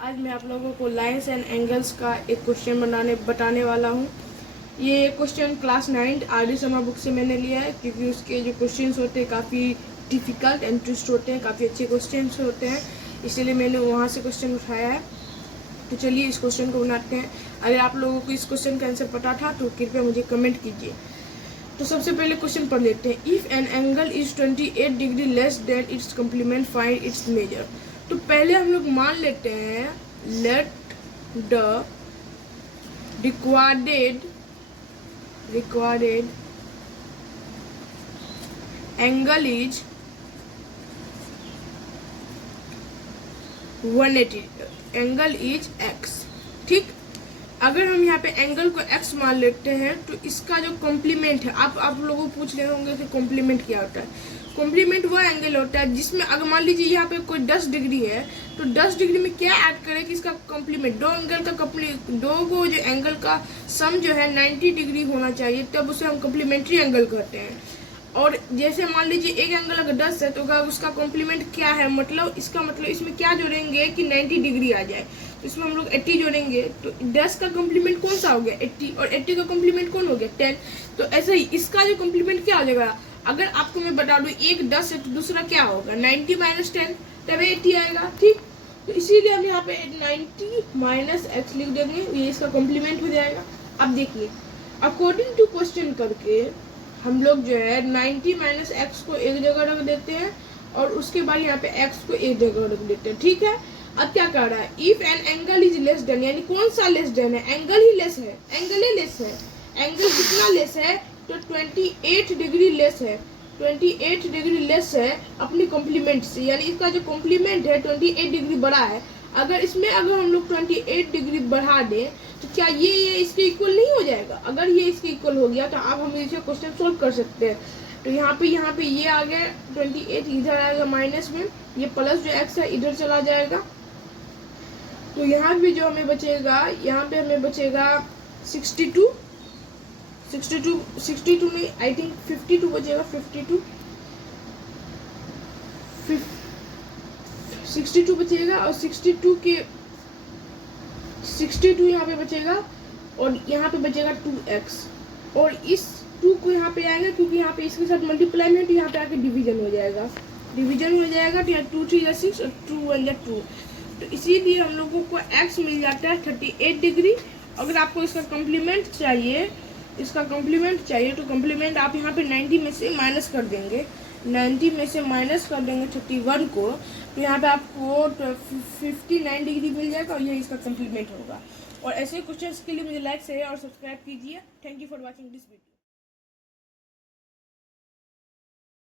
आज मैं आप लोगों को लाइन्स एंड एंगल्स का एक क्वेश्चन बताने वाला हूँ। ये question class 9 RD. Sharma book से मैंने लिया है, क्योंकि उसके जो क्वेश्चंस होते हैं काफ़ी डिफ़िकल्ट एंड ट्विस्ट होते हैं, काफ़ी अच्छे क्वेश्चंस होते हैं, इसलिए मैंने वहाँ से क्वेश्चन उठाया है। तो चलिए इस क्वेश्चन को बनाते हैं। अगर आप लोगों को इस क्वेश्चन का आंसर पता था तो कृपया मुझे कमेंट कीजिए। तो सबसे पहले क्वेश्चन पढ़ लेते हैं। If an angle is 28 degree less than its complement find its measure. तो पहले हम लोग मान लेते हैं let the required angle is 180, angle is x. ठीक, अगर हम यहाँ पे एंगल को x मान लेते हैं तो इसका जो कॉम्प्लीमेंट है, आप लोगों को पूछ रहे होंगे कि कॉम्प्लीमेंट क्या होता है। कॉम्प्लीमेंट वो एंगल होता है जिसमें अगर मान लीजिए यहाँ पे कोई 10 डिग्री है तो 10 डिग्री में क्या ऐड करें कि इसका कॉम्प्लीमेंट, दो एंगल का दो को जो एंगल का सम जो है 90 डिग्री होना चाहिए, तब उसे हम कॉम्प्लीमेंट्री एंगल कहते हैं। और जैसे मान लीजिए एक एंगल अगर 10 है तो उसका कॉम्प्लीमेंट क्या है, मतलब इसका मतलब इसमें क्या जोड़ेंगे कि 90 डिग्री आ जाए, तो इसमें हम लोग 80 जोड़ेंगे। तो 10 का कॉम्प्लीमेंट कौन सा हो गया 80, और 80 का कॉम्प्लीमेंट कौन हो गया 10। तो ऐसे ही इसका जो कॉम्प्लीमेंट क्या हो जाएगा, अगर आपको मैं बता दूं एक 10 है तो दूसरा क्या होगा 90 माइनस 10, तब 80 आएगा। ठीक, तो इसीलिए हम यहाँ पे 90 माइनस एक्स लिख देंगे, ये इसका कॉम्प्लीमेंट हो जाएगा। अब देखिए अकॉर्डिंग टू क्वेश्चन करके हम लोग जो है 90 माइनस एक्स को एक जगह रख देते हैं और उसके बाद यहाँ पे एक्स को एक जगह रख देते हैं। ठीक है, अब क्या कह रहा है, if N angle is less than, यानी कौन सा लेस देन है, एंगल ही लेस है, एंगल ही लेस है। एंगल कितना लेस है तो 28 डिग्री लेस है, 28 डिग्री लेस है अपनी कॉम्प्लीमेंट से, यानी इसका जो कॉम्प्लीमेंट है 28 डिग्री बड़ा है। अगर हम लोग 28 डिग्री बढ़ा दें तो क्या ये इसके इक्वल नहीं हो जाएगा। अगर ये इसके इक्वल हो गया तो अब हम इसे क्वेश्चन सोल्व कर सकते हैं। तो यहाँ पे ये आ गया 28, इधर आएगा माइनस में, ये प्लस जो एक्स है इधर चला जाएगा। तो यहाँ भी जो हमें बचेगा, यहाँ पे हमें बचेगा 62 नहीं, आई थिंक 52 बचेगा, 62 बचेगा, और 62 यहाँ पे बचेगा, और यहाँ पे बचेगा 2x, और इस 2 को यहाँ पे आएगा क्योंकि यहाँ पे इसके साथ मल्टीप्लाई में, तो यहाँ पे आके डिवीजन हो जाएगा, तो यहाँ 2 3 या 6 और 2 1 या 2। तो इसीलिए हम लोगों को x मिल जाता है 38 डिग्री। अगर आपको इसका कॉम्प्लीमेंट चाहिए तो कॉम्प्लीमेंट आप यहाँ पे 90 में से माइनस कर देंगे, 90 में से माइनस कर देंगे 31 को, तो यहाँ पे आपको 59 डिग्री मिल जाएगा और ये इसका कॉम्प्लीमेंट होगा। और ऐसे क्वेश्चंस के लिए मुझे लाइक शेयर और सब्सक्राइब कीजिए। Thank you for watching this video.